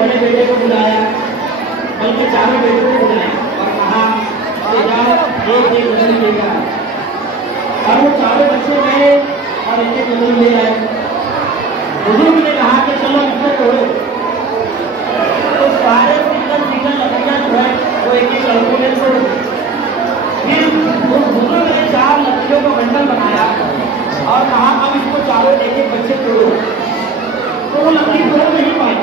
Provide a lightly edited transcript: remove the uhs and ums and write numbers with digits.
बड़े बेटे को बुलाया, बल्कि चारों बेटों को बुलाया और कहा कि जाओ एक एक बदल लेकर। और वो चारों बच्चे गए और एक एक बदल ले आए। बुजुर्ग ने कहा कि चलो इसमें तोड़ो। तो सारे सिंगल लकड़ियां जो है वो एक एक लड़कों ने तोड़ दी। फिर उस बुजुर्ग ने 4 लकड़ियों का बंडल बनाया और कहा अब इसको चारों एक एक बच्चे तोड़ो। तो वो लकड़ी तोड़ नहीं पाए।